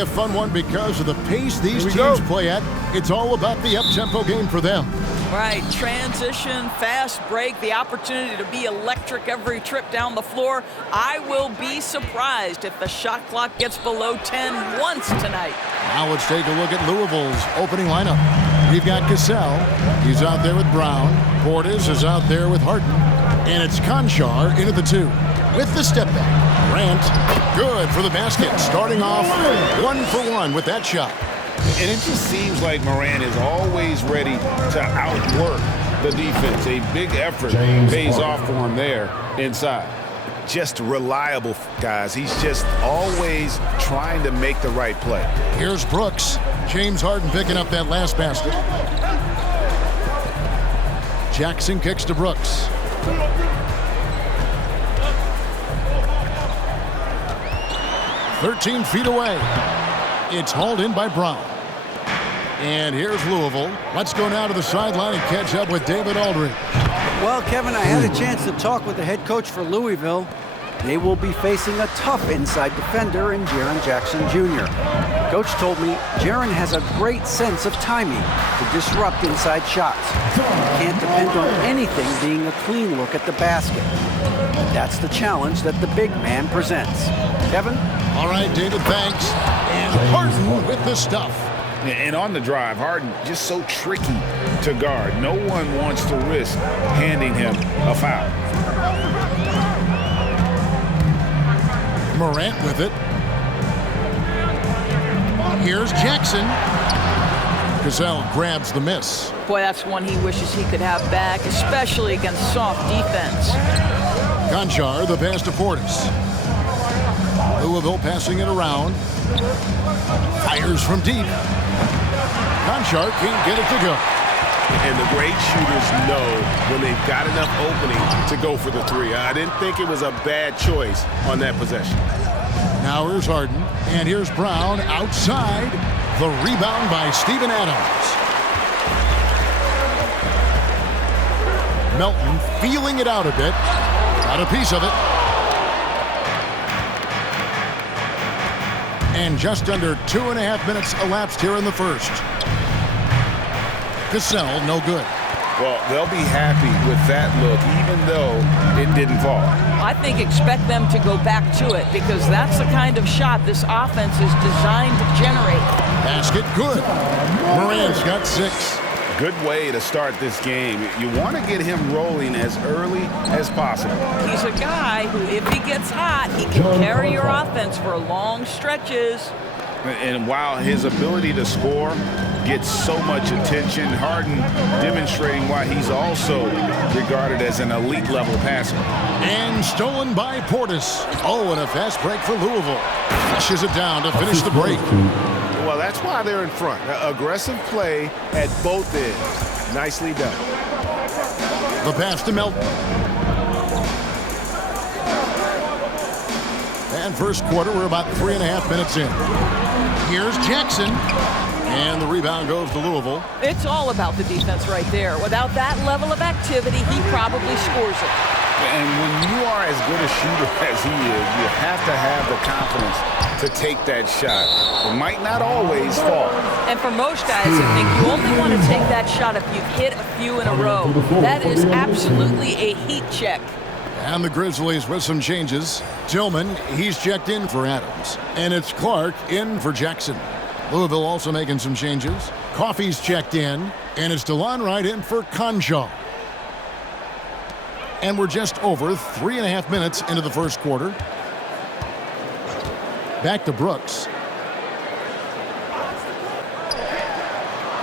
A fun one because of the pace these teams play at. It's all about the up-tempo game for them. Right, transition, fast break, the opportunity to be electric every trip down the floor. I will be surprised if the shot clock gets below 10 once tonight. Now let's take a look at Louisville's opening lineup. We've got Cassell. He's out there with Brown. Portis is out there with Harden. And it's Conchar into the 2 with the step back. Grant, good for the basket. Starting off 1 for 1 with that shot. And it just seems like Morant is always ready to outwork the defense. A big effort pays off for him there inside. Just reliable, guys. He's just always trying to make the right play. Here's Brooks. James Harden picking up that last basket. Jackson kicks to Brooks. "13 feet away. It's hauled in by Brown. And here's Louisville. Let's go now to the sideline and catch up with David Aldridge. Well, Kevin, I had a chance to talk with the head coach for Louisville. They will be facing a tough inside defender in Jaren Jackson Jr. Coach told me Jaren has a great sense of timing to disrupt inside shots. You can't depend on anything being a clean look at the basket. That's the challenge that the big man presents. Kevin? All right, David, thanks. And Harden with the stuff. And on the drive, Harden just so tricky to guard. No one wants to risk handing him a foul. Morant with it. Here's Jackson. Cassell grabs the miss. Boy, that's one he wishes he could have back, especially against soft defense. Conchar, the pass to Portis. Louisville passing it around. Fires from deep. Conchar can't get it to go. And the great shooters know when they've got enough opening to go for the 3. I didn't think it was a bad choice on that possession. Now here's Harden. And here's Brown outside. The rebound by Steven Adams. Melton feeling it out a bit. Got a piece of it. And just under 2.5 minutes elapsed here in the first. Cassell, no good. Well, they'll be happy with that look, even though it didn't fall. I think expect them to go back to it because that's the kind of shot this offense is designed to generate. Basket good. Morant's got 6. Good way to start this game. You want to get him rolling as early as possible. He's a guy who, if he gets hot, he can carry your offense for long stretches. And while his ability to score gets so much attention, Harden demonstrating why he's also regarded as an elite level passer. And stolen by Portis. Oh, and a fast break for Louisville. Flushes it down to finish the break. Well, that's why they're in front. Aggressive play at both ends. Nicely done. The pass to Melton. And first quarter, we're about 3.5 minutes in. Here's Jackson. And the rebound goes to Louisville. It's all about the defense right there. Without that level of activity, he probably scores it. And when you are as good a shooter as he is, you have to have the confidence to take that shot. It might not always fall. And for most guys, I think you only want to take that shot if you've hit a few in a row. That is absolutely a heat check. And the Grizzlies with some changes. Tillman, he's checked in for Adams. And it's Clark in for Jackson. Louisville also making some changes. Coffey's checked in. And it's DeLon Wright in for Conchar. And we're just over 3.5 minutes into the first quarter. Back to Brooks.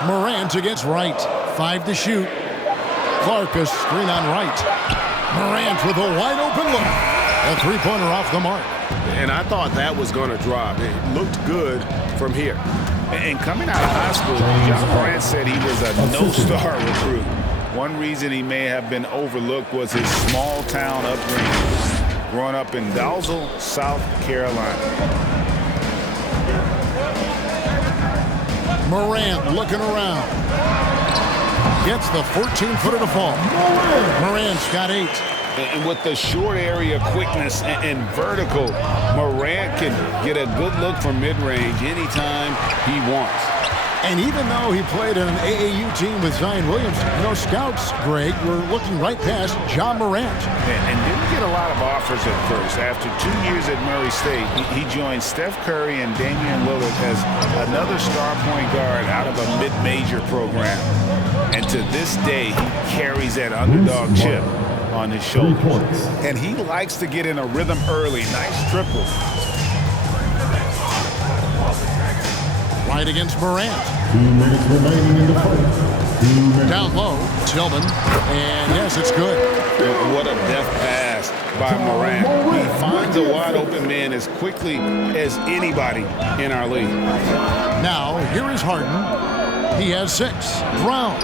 Morant against Wright. 5 to shoot. Clark a screen on Wright. Morant with a wide open look. A 3-pointer off the mark. And I thought that was going to drop. It looked good from here. And coming out of high school, John Morant said he was a no-star recruit. One reason he may have been overlooked was his small-town upbringing, growing up in Dalzell, South Carolina. Morant looking around. Gets the 14-footer to fall. Morant's got 8. And with the short area quickness and vertical, Morant can get a good look from mid-range anytime he wants. And even though he played on an AAU team with Zion Williamson, scouts, Greg, were looking right past John Morant. And didn't get a lot of offers at first. After 2 years at Murray State, he joined Steph Curry and Damian Lillard as another star point guard out of a mid-major program. And to this day, he carries that underdog chip on his shoulders. And he likes to get in a rhythm early. Nice triple. Right against Morant. 2 minutes remaining in the fight. Down low, Tillman. And yes, it's good. What a deft pass by Morant. He finds a wide open man as quickly as anybody in our league. Now, here is Harden. He has 6. Brown.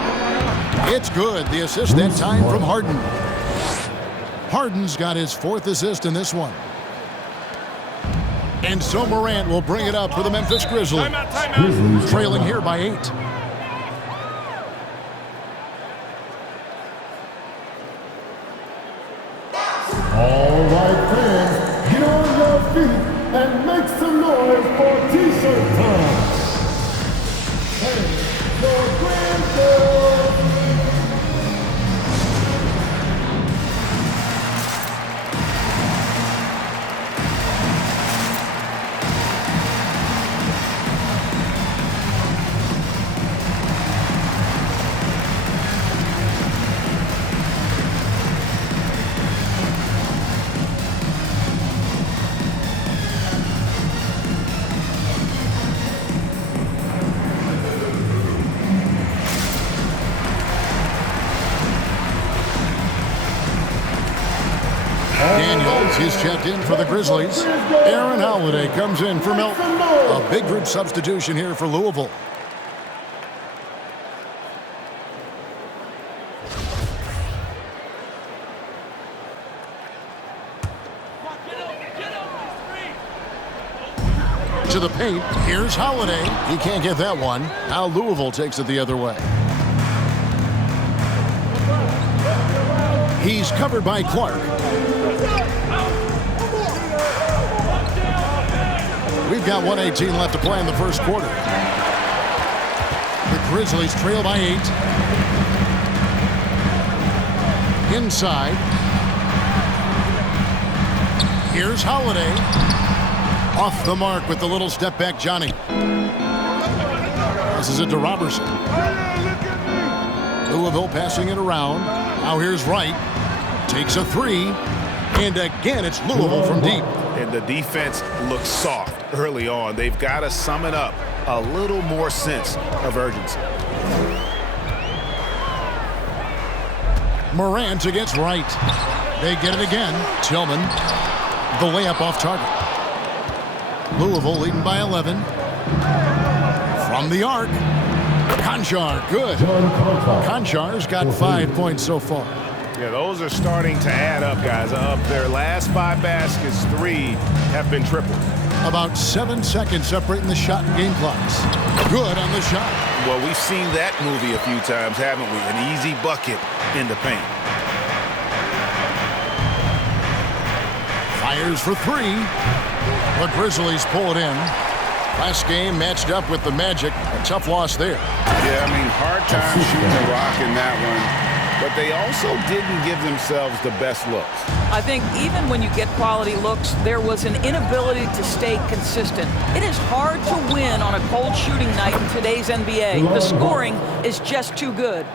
It's good. The assist that time from Harden. Harden's got his 4th assist in this one. And so Morant will bring it up for the Memphis Grizzlies. Trailing here by 8. All right, fans, get on your feet and make some noise for T-shirt time. Hey, your grandpa. Daniels, he's checked in for the Grizzlies. Aaron Holiday comes in for Milton. A big group substitution here for Louisville. To the paint, here's Holiday. He can't get that one. Now Louisville takes it the other way. He's covered by Clark. We've got 1:18 left to play in the first quarter. The Grizzlies trail by 8. Inside. Here's Holiday. Off the mark with the little step back, Johnny. This is it to Robertson. Louisville passing it around. Now here's Wright. Takes a 3. And again, it's Louisville from deep. And the defense looks soft early on. They've got to summon up a little more sense of urgency. Morant against Wright. They get it again. Tillman. The layup off target. Louisville leading by 11. From the arc. Conchar, good. Conchar's got 5 points so far. Yeah, those are starting to add up, guys. Of their last 5 baskets, 3 have been tripled. About 7 seconds separating the shot and game clocks. Good on the shot. Well, we've seen that movie a few times, haven't we? An easy bucket in the paint. Fires for 3. The Grizzlies pull it in. Last game matched up with the Magic. A tough loss there. Yeah, I mean, hard time shooting the rock in that one. But they also didn't give themselves the best looks. I think even when you get quality looks, there was an inability to stay consistent. It is hard to win on a cold shooting night in today's NBA. The scoring is just too good.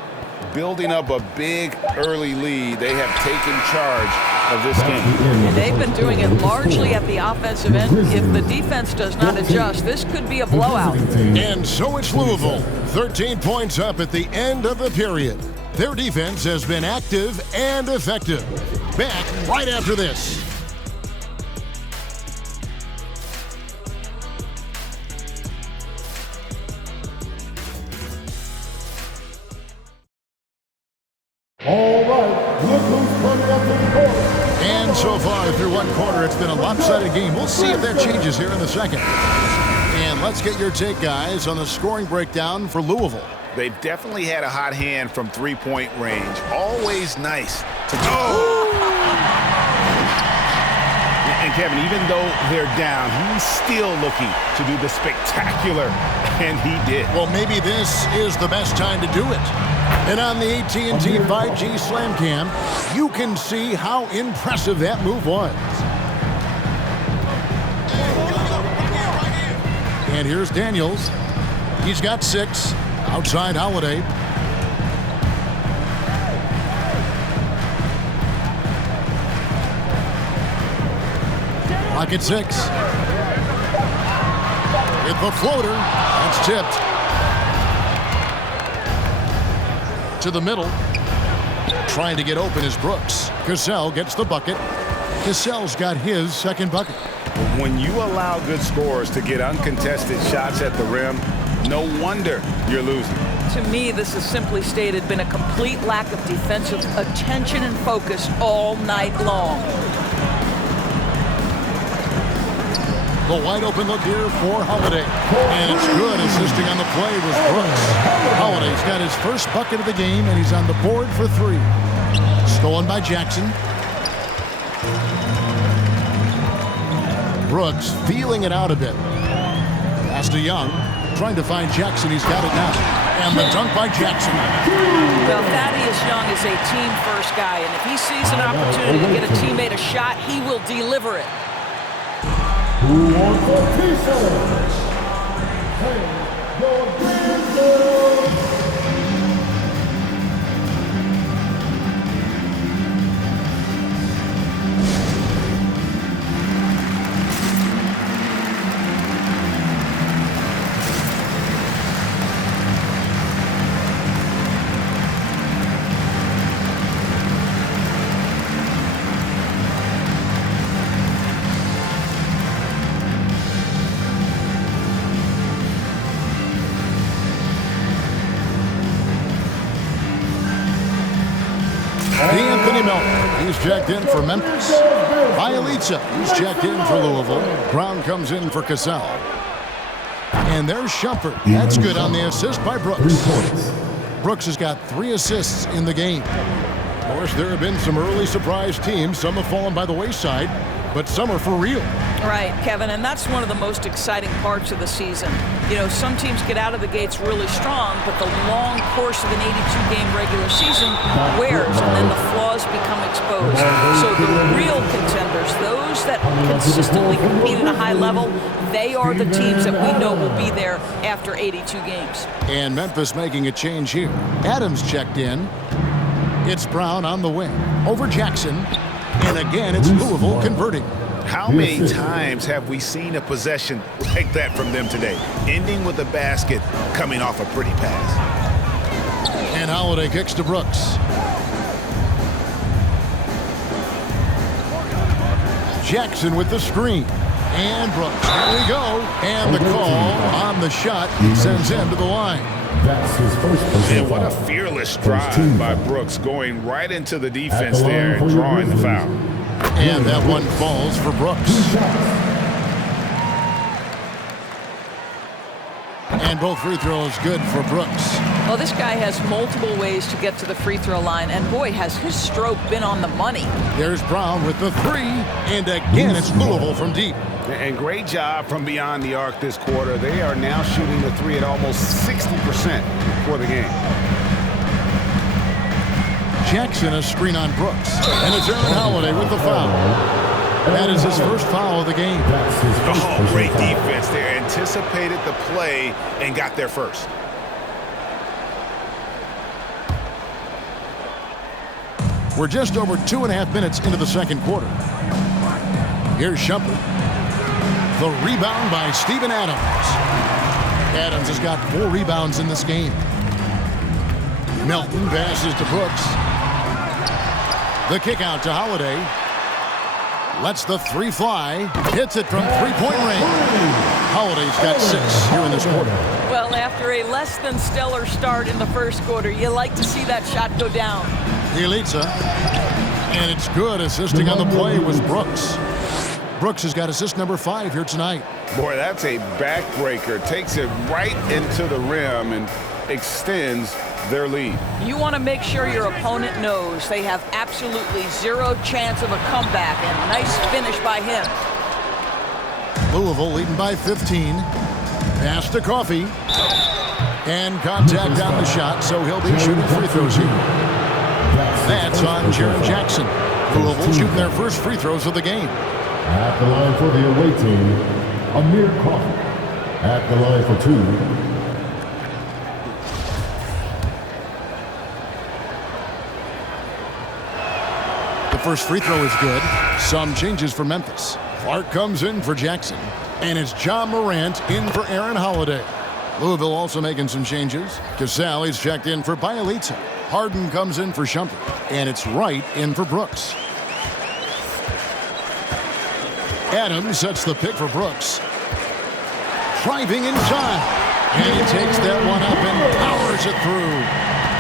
Building up a big early lead, they have taken charge of this game. And they've been doing it largely at the offensive end. If the defense does not adjust, this could be a blowout. And so it's Louisville. 13 points up at the end of the period. Their defense has been active and effective. Back right after this. All right, look who's coming up to the court. And so far through one quarter, it's been a lopsided game. We'll see if that changes here in the second. And let's get your take, guys, on the scoring breakdown for Louisville. They've definitely had a hot hand from three-point range. Always nice to go. Kevin, even though they're down, he's still looking to do the spectacular, and he did. Well, maybe this is the best time to do it. And on the AT&T 5G Slam Cam, you can see how impressive that move was. And here's Daniels. He's got 6. Outside Holiday. Lock at 6. Hit the floater. That's tipped. To the middle. Trying to get open is Brooks. Cassell gets the bucket. Cassell's got his second bucket. When you allow good scorers to get uncontested shots at the rim, no wonder you're losing. To me, this has simply stated been a complete lack of defensive attention and focus all night long. The wide open look here for Holiday. And it's good. Assisting on the play was Brooks. Holiday's got his first bucket of the game, and he's on the board for 3. Stolen by Jackson. Brooks feeling it out a bit. Pass to Young. Trying to find Jackson. He's got it now. And the dunk by Jackson. Well, Thaddeus Young is a team-first guy, and if he sees an opportunity to get a teammate a shot, he will deliver it. Who wants a t-shirt? Hey, your Grizzlies! He's checked in for Memphis. Bielitsa, he's checked in for Louisville. Brown comes in for Cassell. And there's Shumpert. That's good on the assist by Brooks. Brooks has got 3 assists in the game. Of course, there have been some early surprise teams. Some have fallen by the wayside, but some are for real. Right, Kevin, and that's one of the most exciting parts of the season. You know, some teams get out of the gates really strong, but the long course of an 82-game regular season wears, and then the flaws become exposed. So the real contenders, those that consistently compete at a high level, they are the teams that we know will be there after 82 games. And Memphis making a change here. Adams checked in. It's Brown on the wing. Over Jackson. And again, it's Louisville converting. How many times have we seen a possession like that from them today? Ending with a basket, coming off a pretty pass. And Holiday kicks to Brooks. Jackson with the screen. And Brooks. Here we go. And the call on the shot sends him to the line. That's his first personal And what a foul. fearless drive by Brooks, going right into the defense there and drawing the foul. And that one falls for Brooks. And both free throws good for Brooks. Well, this guy has multiple ways to get to the free throw line, and boy, has his stroke been on the money. There's Brown with the 3. And again, it's Louisville from deep. And great job from beyond the arc this quarter. They are now shooting the 3 at almost 60% for the game. Jackson a screen on Brooks. And it's Aaron Holiday with the foul. That is his first foul of the game. Oh, great defense there. Anticipated the play and got there first. We're just over 2.5 minutes into the second quarter. Here's Shumpert. The rebound by Steven Adams. Adams has got 4 rebounds in this game. Melton passes to Brooks. The kick out to Holiday. Lets the 3 fly. Hits it from 3-point range. Holiday's got 6 here in this quarter. Well, after a less than stellar start in the first quarter, you like to see that shot go down. Bielitsa. And it's good. Assisting on the play was Brooks. Brooks has got assist number 5 here tonight. Boy, that's a backbreaker. Takes it right into the rim, and extends their lead. You want to make sure your opponent knows they have absolutely zero chance of a comeback, and nice finish by him. Louisville leading by 15. Pass to Coffee. And contact on the shot, so he'll be shooting free throws here. That's on Jaren Jackson. Louisville shooting their first free throws of the game. At the line for the away team, Amir Coffee. At the line for 2. The first free throw is good. Some changes for Memphis. Clark comes in for Jackson. And it's John Morant in for Aaron Holiday. Louisville also making some changes. Cassell is checked in for Bialita. Harden comes in for Shumpert. And it's Wright in for Brooks. Adams sets the pick for Brooks. Driving inside. And he takes that one up and powers it through.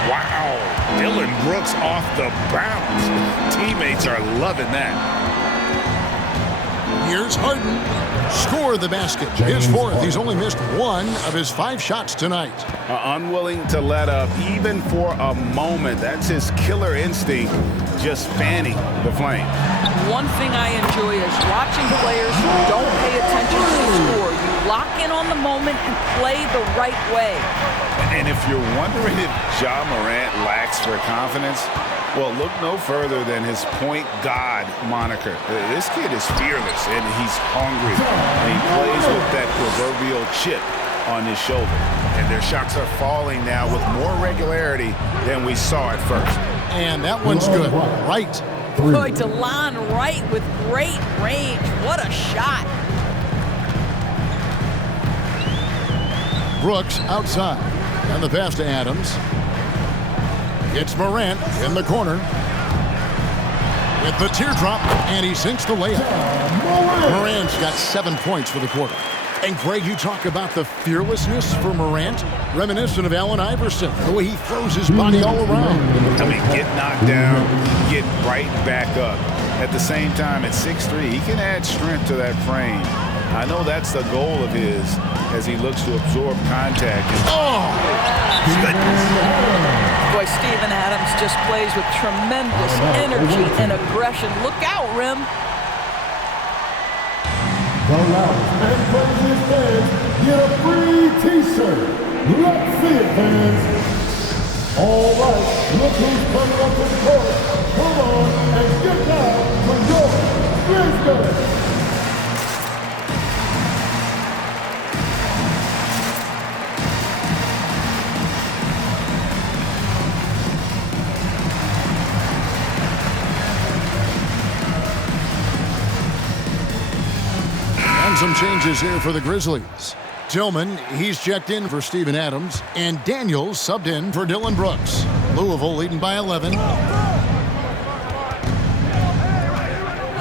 Wow. Dillon Brooks off the bounce. Teammates are loving that. Here's Harden. Score the basket. His fourth. He's only missed 1 of his 5 shots tonight. Unwilling to let up even for a moment. That's his killer instinct, just fanning the flame. One thing I enjoy is watching players who don't pay attention to the score. You lock in on the moment and play the right way. And if you're wondering if Ja Morant lacks for confidence, well, look no further than his point god moniker. This kid is fearless, and he's hungry. And he plays with that proverbial chip on his shoulder. And their shots are falling now with more regularity than we saw at first. And that one's good. Right. Boy, DeLon Wright with great range. What a shot. Brooks outside. And the pass to Adams. It's Morant in the corner. With the teardrop, and he sinks the layup. Morant's got 7 points for the quarter. And Greg, you talk about the fearlessness for Morant, reminiscent of Allen Iverson, the way he throws his body all around. I mean, get knocked down, get right back up. At the same time, at 6'3", he can add strength to that frame. I know that's the goal of his as he looks to absorb contact. Oh! Boy, Steven Adams just plays with tremendous energy and aggression. Look out, Rim. The Lounge and Grizzlies fans get a free T-shirt. Let's see it, fans. All right, look who's coming up to the court. Come on and get down for your Grizzlies. Some changes here for the Grizzlies. Tillman, he's checked in for Steven Adams, and Daniels subbed in for Dillon Brooks. Louisville leading by 11.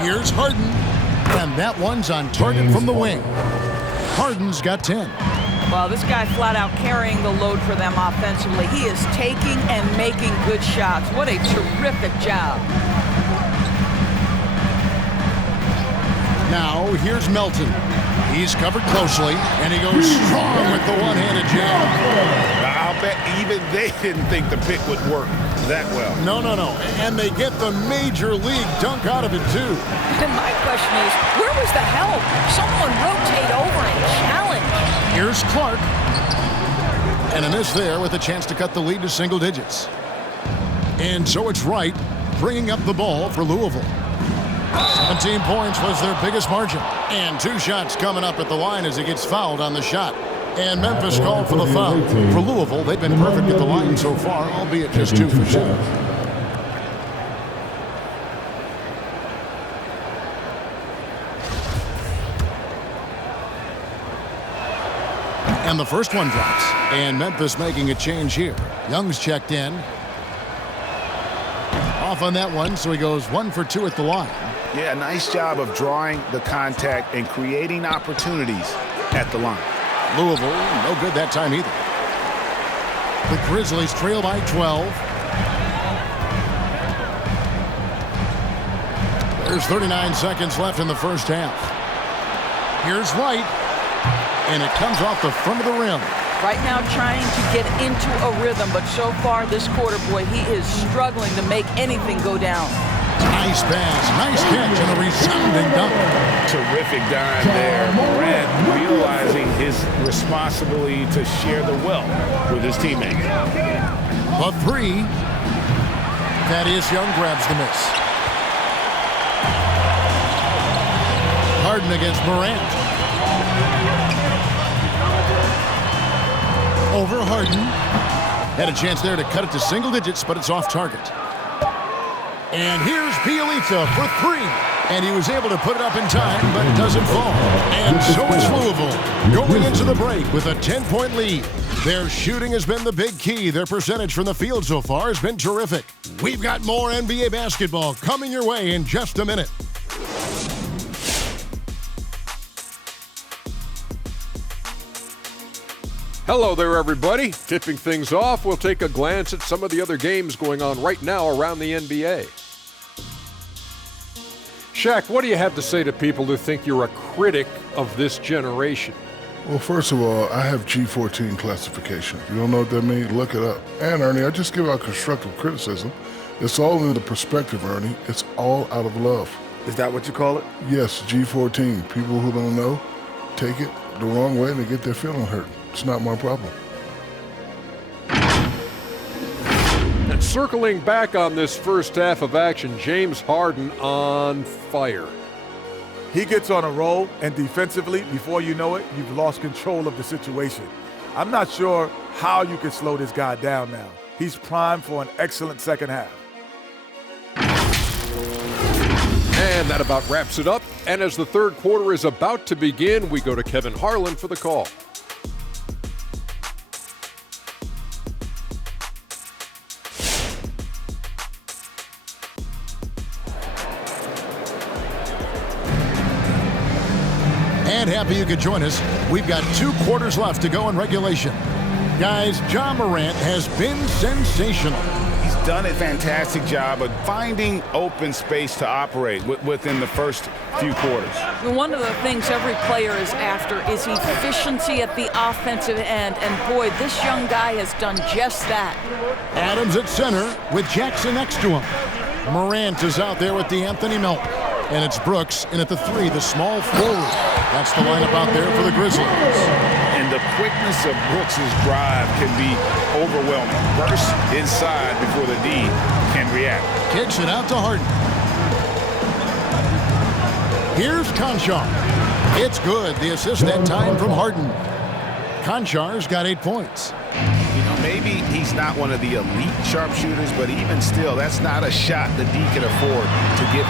Here's Harden, and that one's on target from the wing. Harden's got 10. Well, this guy flat out carrying the load for them offensively. He is taking and making good shots. What a terrific job. Now, here's Melton. He's covered closely, and he goes strong with the one-handed jab. I'll bet even they didn't think the pick would work that well. No. And they get the major league dunk out of it, too. And my question is, where was the help? Someone rotate over and challenge. Here's Clark. And a miss there with a chance to cut the lead to single digits. And so it's Wright bringing up the ball for Louisville. 17 points was their biggest margin. And 2 shots coming up at the line as he gets fouled on the shot. And Memphis called for the foul. For Louisville, they've been perfect at the line so far, albeit just 2 for 7. And the first one drops. And Memphis making a change here. Young's checked in. Off on that one, so he goes 1 for 2 at the line. Yeah, nice job of drawing the contact and creating opportunities at the line. Louisville, no good that time either. The Grizzlies trail by 12. There's 39 seconds left in the first half. Here's Wright. And it comes off the front of the rim. Right now trying to get into a rhythm, but so far this quarter, boy, he is struggling to make anything go down. Nice pass, nice catch, and a resounding dunk. Terrific dime there. Morant realizing his responsibility to share the wealth with his teammates. A three. Thaddeus Young grabs the miss. Harden against Morant. Over Harden. Had a chance there to cut it to single digits, but it's off target. And here's Bielitsa for three. And he was able to put it up in time, but it doesn't fall. And so is Louisville going into the break with a 10-point lead. Their shooting has been the big key. Their percentage from the field so far has been terrific. We've got more NBA basketball coming your way in just a minute. Hello there, everybody. Tipping things off, we'll take a glance at some of the other games going on right now around the NBA. Shaq, what do you have to say to people who think you're a critic of this generation? Well, first of all, I have G14 classification. You don't know what that means? Look it up. And, Ernie, I just give out constructive criticism. It's all in the perspective, Ernie. It's all out of love. Is that what you call it? Yes, G14. People who don't know take it the wrong way and they get their feeling hurt. It's not my problem. And circling back on this first half of action, James Harden on fire. He gets on a roll, and defensively, before you know it, you've lost control of the situation. I'm not sure how you can slow this guy down now. He's primed for an excellent second half. And that about wraps it up. And as the third quarter is about to begin, we go to Kevin Harlan for the call. And happy you could join us. We've got 2 quarters left to go in regulation. Guys, Ja Morant has been sensational. He's done a fantastic job of finding open space to operate within the first few quarters. One of the things every player is after is efficiency at the offensive end, and boy, this young guy has done just that. Adams at center with Jackson next to him. Morant is out there with DeAnthony Melton. And it's Brooks in at the 3, the small forward. That's the lineup out there for the Grizzlies. And the quickness of Brooks' drive can be overwhelming. Burst inside before the D can react. Kicks it out to Harden. Here's Conchar. It's good. The assist that time from Harden. Conchar's got 8 points. You know, maybe he's not one of the elite sharpshooters, but even still, that's not a shot the D can afford to give.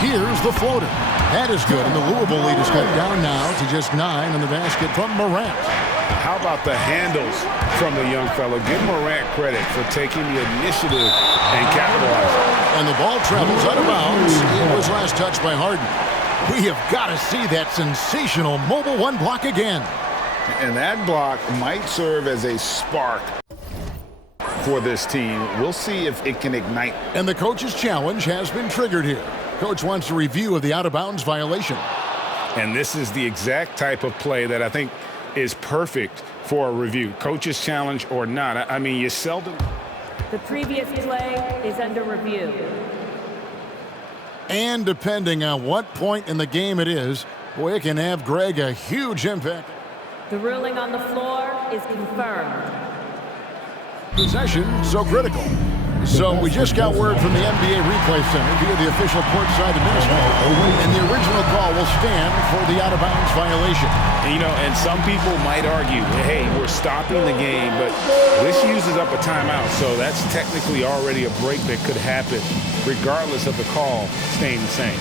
Here's the floater. That is good, and the Louisville lead is cut down now to just 9 in the basket from Morant. How about the handles from the young fella? Give Morant credit for taking the initiative and capitalizing. And the ball travels out of bounds. It was last touched by Harden. We have got to see that sensational mobile 1 block again. And that block might serve as a spark for this team. We'll see if it can ignite. And the coach's challenge has been triggered here. Coach wants a review of the out-of-bounds violation. And this is the exact type of play that I think is perfect for a review. Coach's challenge or not. I mean, you seldom... The previous play is under review. And depending on what point in the game it is, boy, it can have Greg a huge impact. The ruling on the floor is confirmed. Possession so critical. So we just got word from the NBA replay center via the official courtside administrator, and the original call will stand for the out-of-bounds violation. And, you know, and some people might argue, hey, we're stopping the game, but this uses up a timeout, so that's technically already a break that could happen, regardless of the call staying the same.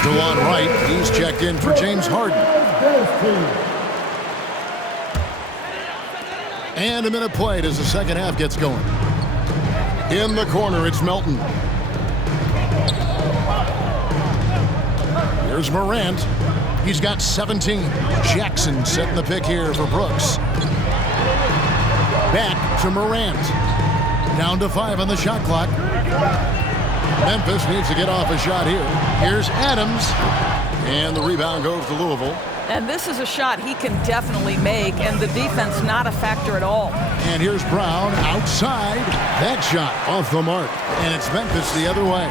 DeLon Wright, he's checked in for James Harden. And a minute played as the second half gets going. In the corner, it's Melton. Here's Morant. He's got 17. Jackson setting the pick here for Brooks. Back to Morant. Down to 5 on the shot clock. Memphis needs to get off a shot here. Here's Adams. And the rebound goes to Louisville. And this is a shot he can definitely make, and the defense not a factor at all. And here's Brown outside. That shot off the mark. And it's Memphis the other way.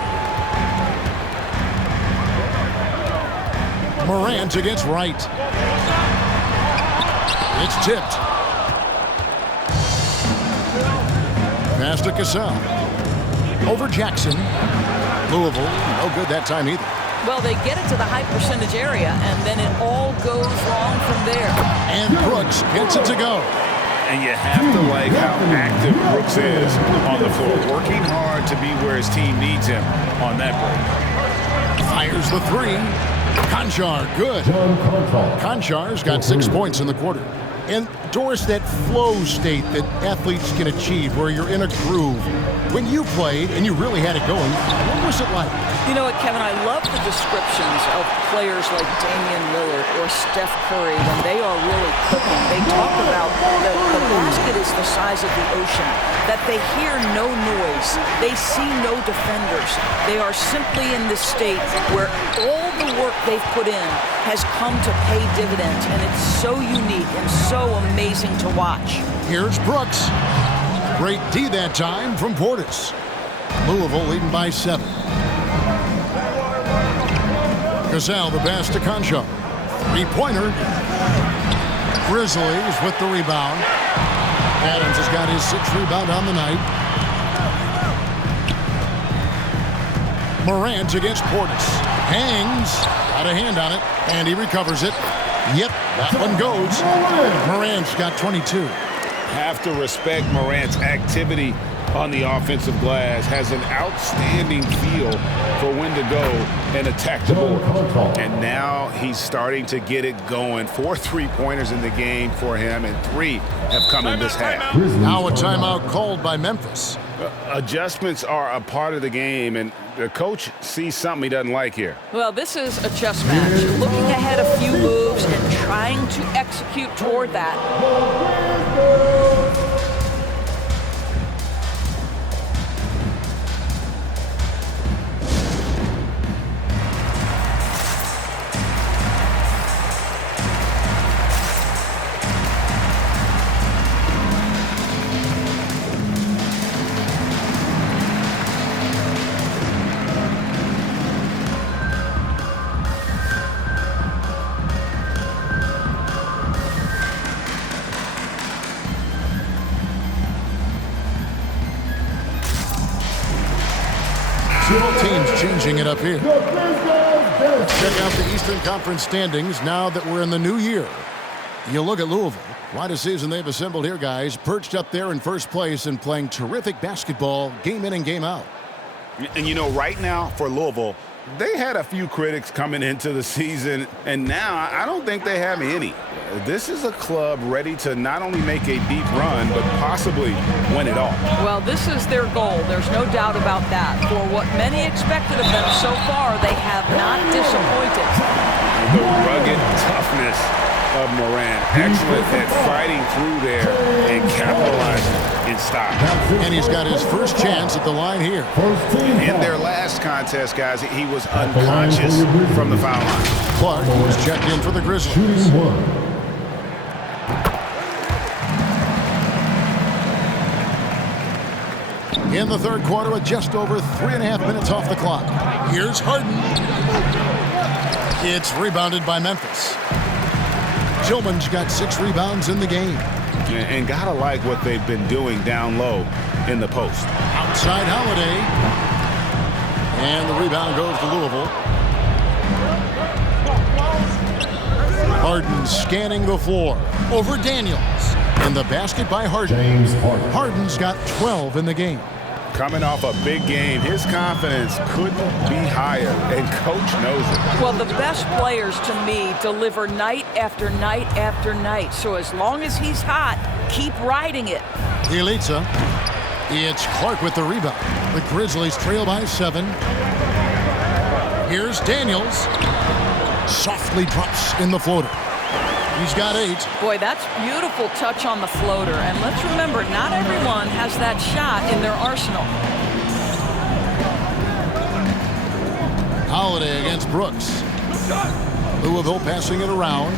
Morant against Wright. It's tipped. Pass to Cassell. Over Jackson. Louisville, no good that time either. Well, they get it to the high percentage area, and then it all goes wrong from there. And Brooks gets it to go. And you have to like how active Brooks is on the floor, working hard to be where his team needs him on that break. Fires the three. Conchar, good. Conchar's got 6 points in the quarter. And Doris, that flow state that athletes can achieve where you're in a groove. When you played and you really had it going, what was it like? You know what, Kevin, I love the descriptions of players like Damian Lillard or Steph Curry when they are really cooking. They talk about the basket is the size of the ocean, that they hear no noise, they see no defenders. They are simply in this state where all the work they've put in has come to pay dividends, and it's so unique and so amazing to watch. Here's Brooks. Great D that time from Portis. Louisville leading by 7. Cassell, the pass to Conchar. Three-pointer. Grizzlies with the rebound. Adams has got his 6th rebound on the night. Morant against Portis. Hangs. Got a hand on it. And he recovers it. Yep, that one goes. Morant's got 22. Have to respect Morant's activity on the offensive glass. Has an outstanding feel for when to go and attack the board. And now he's starting to get it going. 4 3-pointers in the game for him, and 3 have come in this half. Now a timeout called by Memphis. Adjustments are a part of the game, and the coach sees something he doesn't like here. Well, this is a chess match. Looking ahead a few moves and trying to execute toward that. Both teams changing it up here. Check out the Eastern Conference standings now that we're in the new year. You look at Louisville. Quite a season they've assembled here, guys. Perched up there in first place and playing terrific basketball game in and game out. And you know, right now for Louisville, they had a few critics coming into the season, and now I don't think they have any. This is a club ready to not only make a deep run, but possibly win it all. Well, this is their goal. There's no doubt about that. For what many expected of them so far, they have not disappointed. The rugged toughness of Morant. Excellent at fighting through there and capitalizing in style. And he's got his first chance at the line here. In their last contest, guys, he was unconscious from the foul line. Clark was checked in for the Grizzlies. In the third quarter with just over 3.5 minutes off the clock. Here's Harden. It's rebounded by Memphis. Tillman's got 6 rebounds in the game. And gotta like what they've been doing down low in the post. Outside Holiday. And the rebound goes to Louisville. Harden scanning the floor. Over Daniels. And the basket by Harden. Harden's got 12 in the game. Coming off a big game, his confidence couldn't be higher, and coach knows it. Well, the best players, to me, deliver night after night after night. So as long as he's hot, keep riding it. Elitza. It's Clark with the rebound. The Grizzlies trail by 7. Here's Daniels. Softly drops in the floater. He's got 8. Boy, that's beautiful touch on the floater. And let's remember, not everyone has that shot in their arsenal. Holiday against Brooks. Louisville passing it around.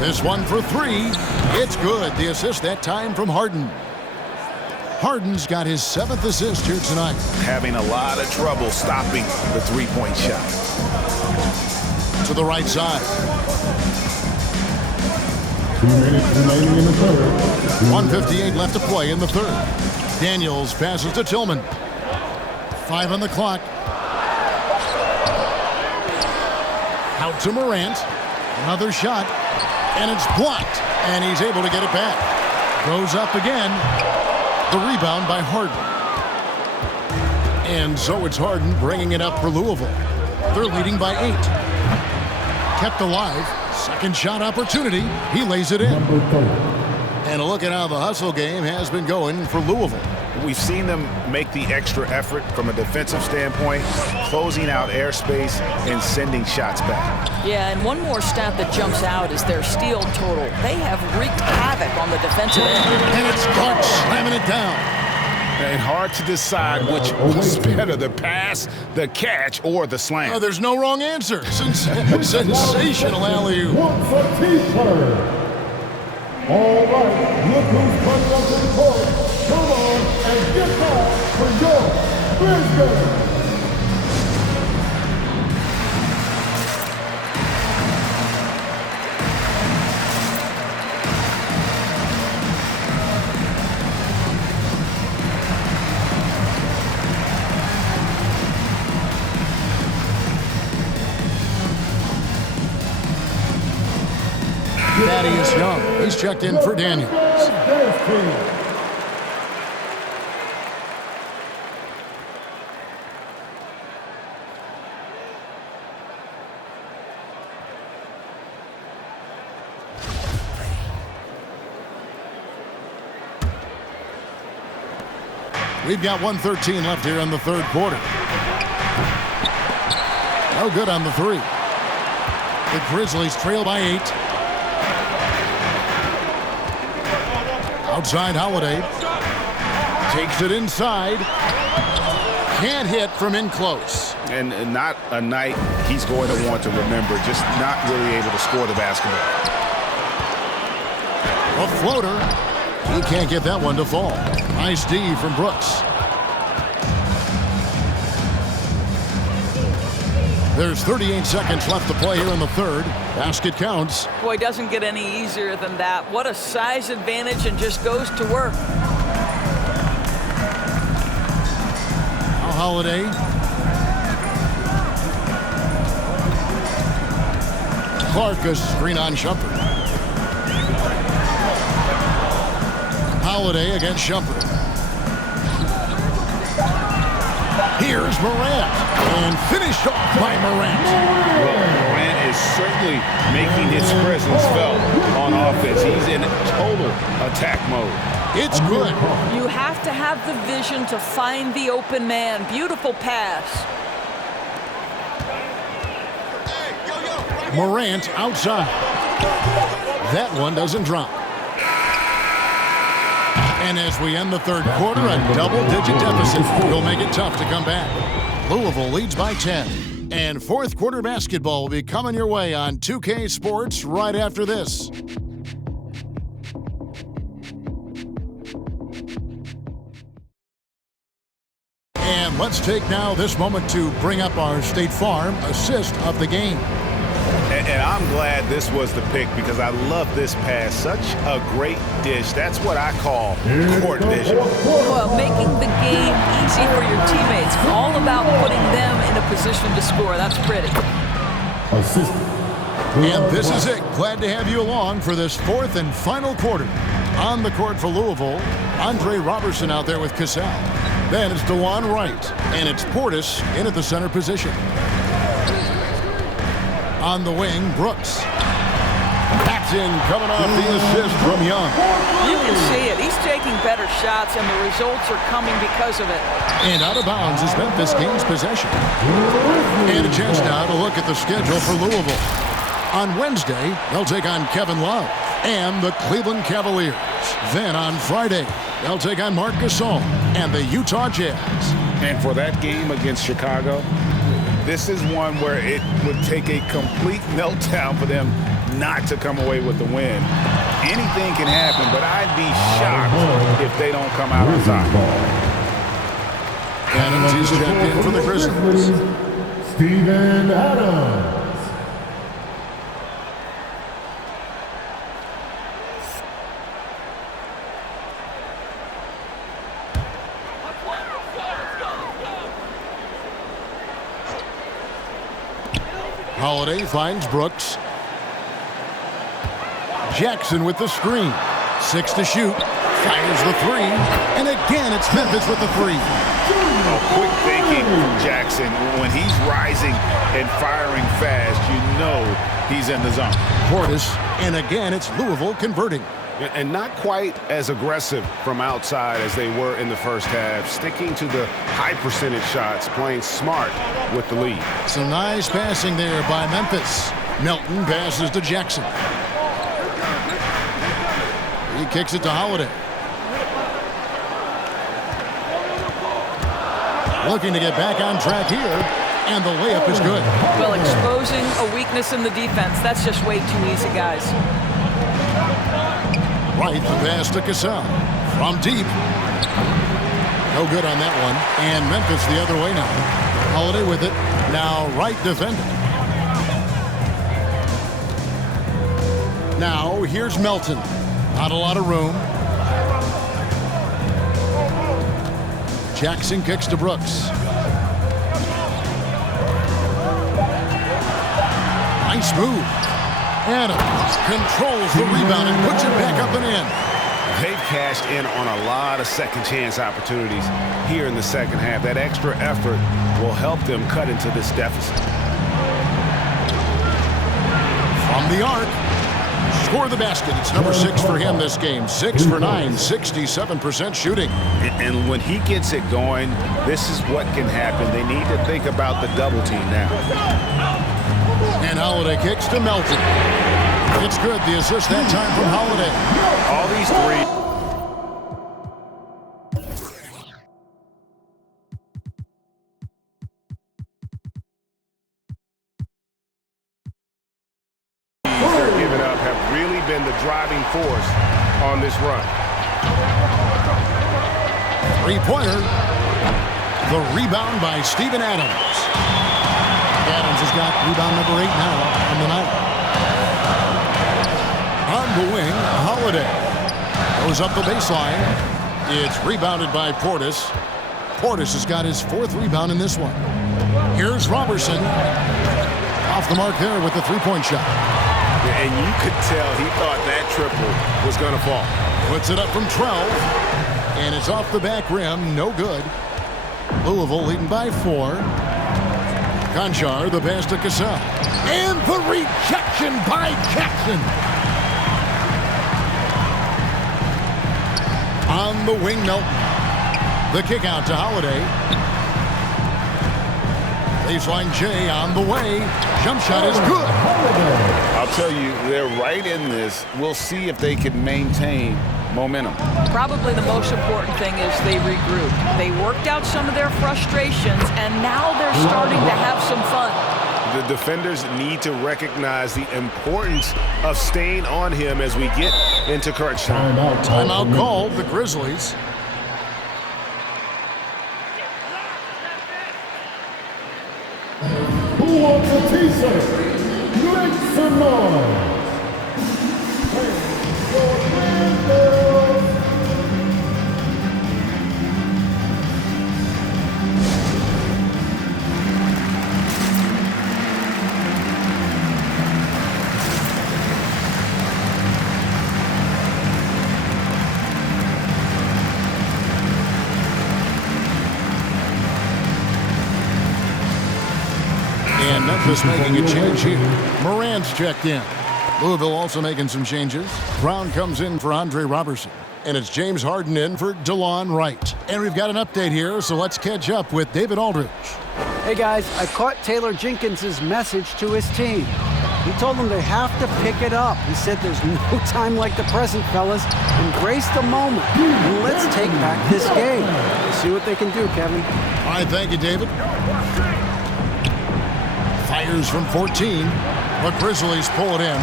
This one for 3. It's good. The assist that time from Harden. Harden's got his 7th assist here tonight. Having a lot of trouble stopping the three-point shot. To the right side. 2 minutes remaining in the third. 1:58 left to play in the third. Daniels passes to Tillman. 5 on the clock. Out to Morant. Another shot. And it's blocked. And he's able to get it back. Goes up again. The rebound by Harden. And so it's Harden bringing it up for Louisville. They're leading by 8. Kept alive. Second shot opportunity. He lays it in. And a look at how the hustle game has been going for Louisville. We've seen them make the extra effort from a defensive standpoint, closing out airspace and sending shots back. Yeah, and one more stat that jumps out is their steal total. They have wreaked havoc on the defensive end. And it's Clark slamming it down. And hard to decide which was better, the pass, the catch, or the slam. Oh, there's no wrong answer. Sensational alley-oop. Wants a T-shirt. All right, look who's coming up to the court. Come on and get back for your Grizzlies. Thaddeus Young. He's checked in for Daniels. We've got 1:13 left here in the third quarter. No good on the 3. The Grizzlies trail by 8. Outside Holiday. Takes it inside. Can't hit from in close. And not a night he's going to want to remember, just not really able to score the basketball. A floater. He can't get that one to fall. Nice D from Brooks. There's 38 seconds left to play here in the third. Basket counts. Boy, doesn't get any easier than that. What a size advantage, and just goes to work. Now Holiday. Clark a screen on Shumpert. Holiday against Shumpert. Here's Morant. And finished off by Morant. Well, Morant is certainly making his presence felt on offense. He's in total attack mode. It's good. You have to have the vision to find the open man. Beautiful pass. Morant outside. That one doesn't drop. And as we end the third quarter, a double-digit deficit will make it tough to come back. Louisville leads by 10. And fourth quarter basketball will be coming your way on 2K Sports right after this. And let's take now this moment to bring up our State Farm assist of the game. And I'm glad this was the pick because I love this pass. Such a great dish. That's what I call court vision. Well, making the game easy for your teammates. All about putting them in a position to score. That's pretty. Assist. And this is it. Glad to have you along for this fourth and final quarter. On the court for Louisville, Andre Robertson out there with Cassell. Then it's DeJuan Wright, and it's Portis in at the center position. On the wing, Brooks. Paxton coming off the assist from Young. You can see it. He's taking better shots, and the results are coming because of it. And out of bounds is Memphis gains possession. And a chance now to look at the schedule for Louisville. On Wednesday, they'll take on Kevin Love and the Cleveland Cavaliers. Then on Friday, they'll take on Marc Gasol and the Utah Jazz. And for that game against Chicago, this is one where it would take a complete meltdown for them not to come away with the win. Anything can happen, but I'd be shocked if they don't come out on top. Adams, he's checked in for the Grizzlies. Steven Adams. Holiday finds Brooks. Jackson with the screen. 6 to shoot. Fires the 3. And again, it's Memphis with the 3. Oh, quick thinking from Jackson. When he's rising and firing fast, you know he's in the zone. Portis. And again, it's Louisville converting. And not quite as aggressive from outside as they were in the first half, sticking to the high percentage shots, playing smart with the lead. Some nice passing there by Memphis. Melton passes to Jackson. He kicks it to Holiday. Looking to get back on track here, and the layup is good. Well, exposing a weakness in the defense, that's just way too easy, guys. Right, the pass to Cassell. From deep. No good on that one. And Memphis the other way now. Holiday with it. Now right defender. Now here's Melton. Not a lot of room. Jackson kicks to Brooks. Nice move. Adams controls the rebound and puts it back up and in. They've cashed in on a lot of second chance opportunities here in the second half. That extra effort will help them cut into this deficit. From the arc. Score the basket. It's number 6 for him this game. 6 for 9, 67% shooting. And when he gets it going, this is what can happen. They need to think about the double team now. And Holiday kicks to Melton. It's good. The assist that time from Holiday. All these three. They're giving up have really been the driving force on this run. 3-pointer. The rebound by Steven Adams. Adams has got rebound number 8 now on the night. On the wing, Holiday goes up the baseline. It's rebounded by Portis. Portis has got his 4th rebound in this one. Here's Robertson. Off the mark there with the 3-point shot. And you could tell he thought that triple was going to fall. Puts it up from 12. And it's off the back rim. No good. Louisville leading by 4. Conchar, the pass to Cassell. And the rejection by Jackson. On the wing, Melton. The kick out to Holiday. Baseline J on the way. Jump shot is good. I'll tell you, they're right in this. We'll see if they can maintain momentum. Probably the most important thing is they regroup. They worked out some of their frustrations, and now they're starting to have some fun. The defenders need to recognize the importance of staying on him as we get into crunch time. Timeout called, the Grizzlies. Who wants a t-shirt? Make some noise. And Memphis making a change here. Moran's checked in. Louisville also making some changes. Brown comes in for Andre Robertson. And it's James Harden in for DeLon Wright. And we've got an update here, so let's catch up with David Aldridge. Hey guys, I caught Taylor Jenkins' message to his team. He told them they have to pick it up. He said there's no time like the present, fellas. Embrace the moment, and let's take back this game. We'll see what they can do, Kevin. All right, thank you, David. Fires from 14. The Grizzlies pull it in.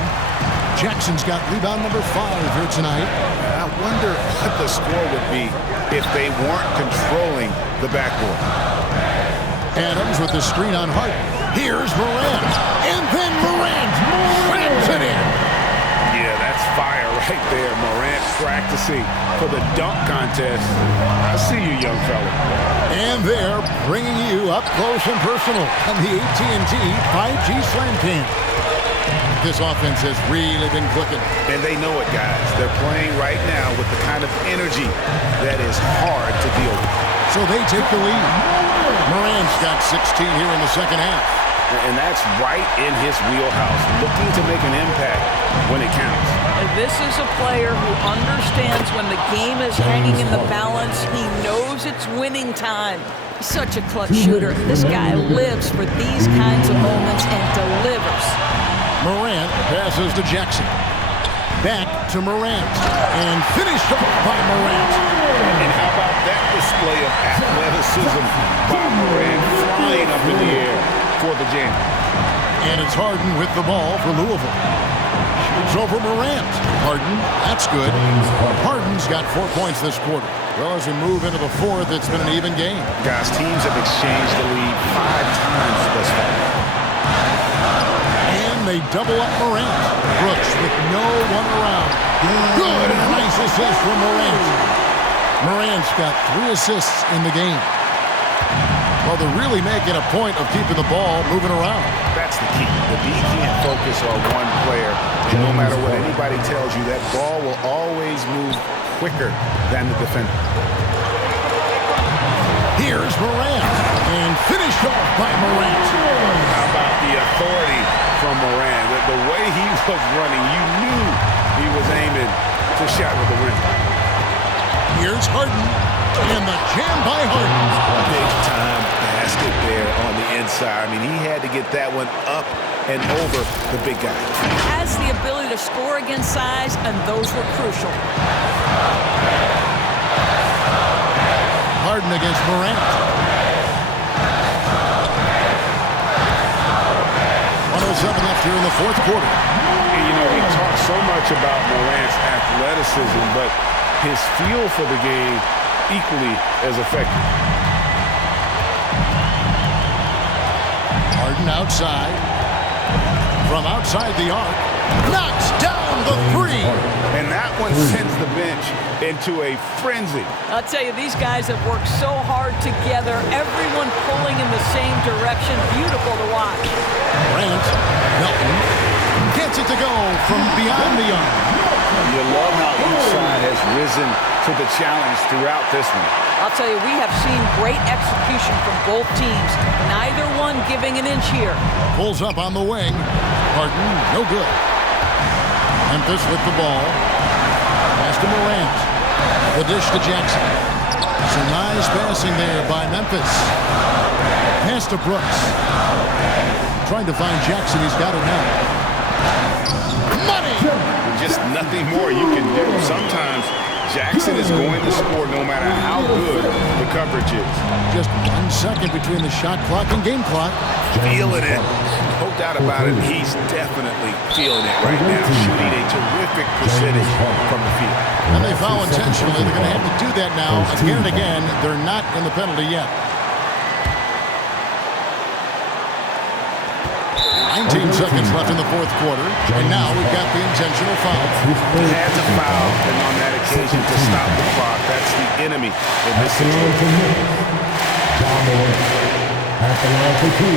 Jackson's got rebound number 5 here tonight. I wonder what the score would be if they weren't controlling the backboard. Adams with the screen on Hart. Here's Morant. And then Morant slams it in. Yeah, that's fire right there. Morant practicing for the dunk contest. I see you, young fella. And they're bringing you up close and personal on the AT&T 5G Slam Cam. This offense has really been clicking. And they know it, guys. They're playing right now with the kind of energy that is hard to deal with. So they take the lead. Morant's got 16 here in the second half. And that's right in his wheelhouse, looking to make an impact when it counts. And this is a player who understands when the game is hanging in the balance. He knows it's winning time. He's such a clutch shooter. This guy lives for these kinds of moments and delivers. Morant passes to Jackson. Back to Morant. And finished off by Morant. And how about that display of athleticism by Morant, flying up in the air for the jam. And it's Harden with the ball for Louisville. Shoots over Morant. Harden, that's good. Harden's got 4 points this quarter. Well, as we move into the fourth, it's been an even game. Guys, teams have exchanged the lead 5 times thus far. And they double up Morant. Brooks with no one around. Good, and a nice assist from Morant. Morant's got 3 assists in the game. Well, they're really making a point of keeping the ball moving around. That's the key. The D can't focus on one player, and no matter what anybody tells you, that ball will always move quicker than the defender. Here's Morant, and finished off by Morant. How about the authority from Morant? The way he was running, you knew he was aiming to shatter the rim. Here's Harden, and the jam by Harden. Big time basket there on the inside. I mean, he had to get that one up and over the big guy. He has the ability to score against size, and those were crucial. Harden against Morant. 1:07 left here in the fourth quarter. And, you know, we talk so much about Morant's athleticism, but his feel for the game equally as effective. Harden outside. From outside the arc. Knocks down the 3. And that one sends the bench into a frenzy. I'll tell you, these guys have worked so hard together. Everyone pulling in the same direction. Beautiful to watch. Grant. Melton. Gets it to go from beyond the arc. You love how each side has risen to the challenge throughout this one. I'll tell you, we have seen great execution from both teams. Neither one giving an inch here. Pulls up on the wing. Harden, no good. Memphis with the ball. Pass to Morant. The dish to Jackson. Some nice passing there by Memphis. Pass to Brooks. Trying to find Jackson. He's got it now. Money! Just nothing more you can do. Sometimes Jackson is going to score no matter how good the coverage is. Just 1 second between the shot clock and game clock. Feeling it. No doubt about it. He's definitely feeling it right now. Shooting a terrific percentage from the field. And they foul intentionally. They're going to have to do that now again and again. They're not in the penalty yet. 19 seconds left in the fourth quarter. And now we've got the intentional foul. He had to foul, and on that occasion to stop the clock. That's the enemy in this situation. At the line for 2.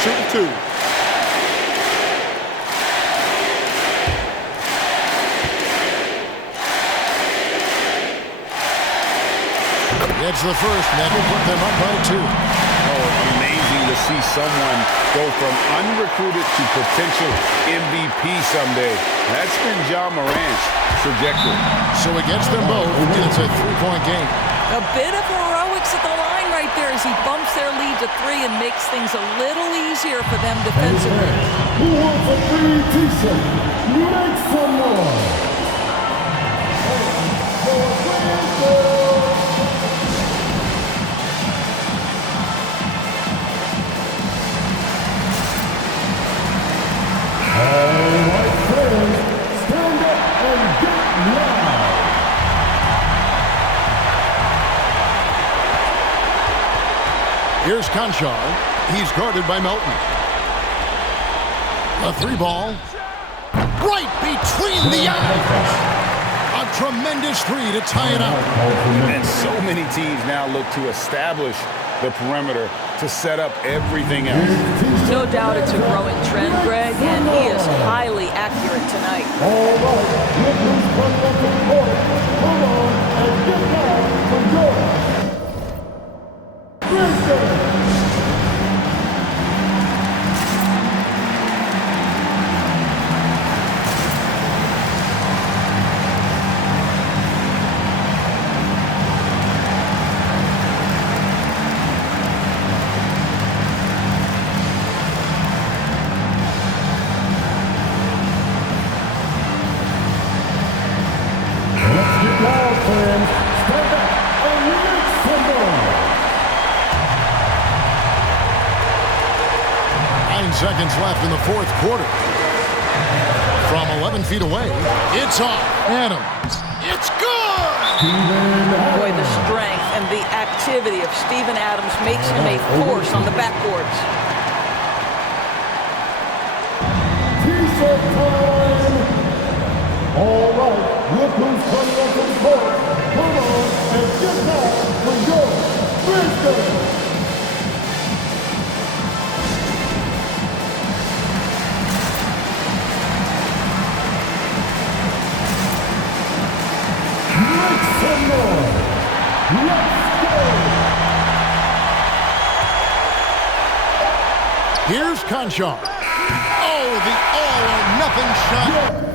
Shoot 2. It's the first, and that will put them up by 2. Oh, amazing to see someone go from unrecruited to potential MVP someday. That's been John Morant's trajectory. So he gets them both, and it's a 3-point game. A bit of heroics at the line right there. as he bumps their lead to 3 and makes things a little easier for them defensively. Who wants a free t-shirt? Make some noise. All right, fans, stand up and get loud. Here's Conchar. He's guarded by Melton. A 3-ball. Right between the eyes. A tremendous 3 to tie it up. And so many teams now look to establish the perimeter to set up everything else. No doubt it's a growing trend, Greg, and he is highly accurate tonight. All right, look who's coming up to the court. Come on and get down from your Grizzlies. Seconds left in the fourth quarter. From 11 feet away, it's off. Adams. It's good! Boy, the strength and the activity of Steven Adams makes him a force on the backboards. T-shirt time! All right, look who's coming up to the court. Come on and get down for your Grizzlies. Here's Conchar. Oh, the all-or-nothing shot.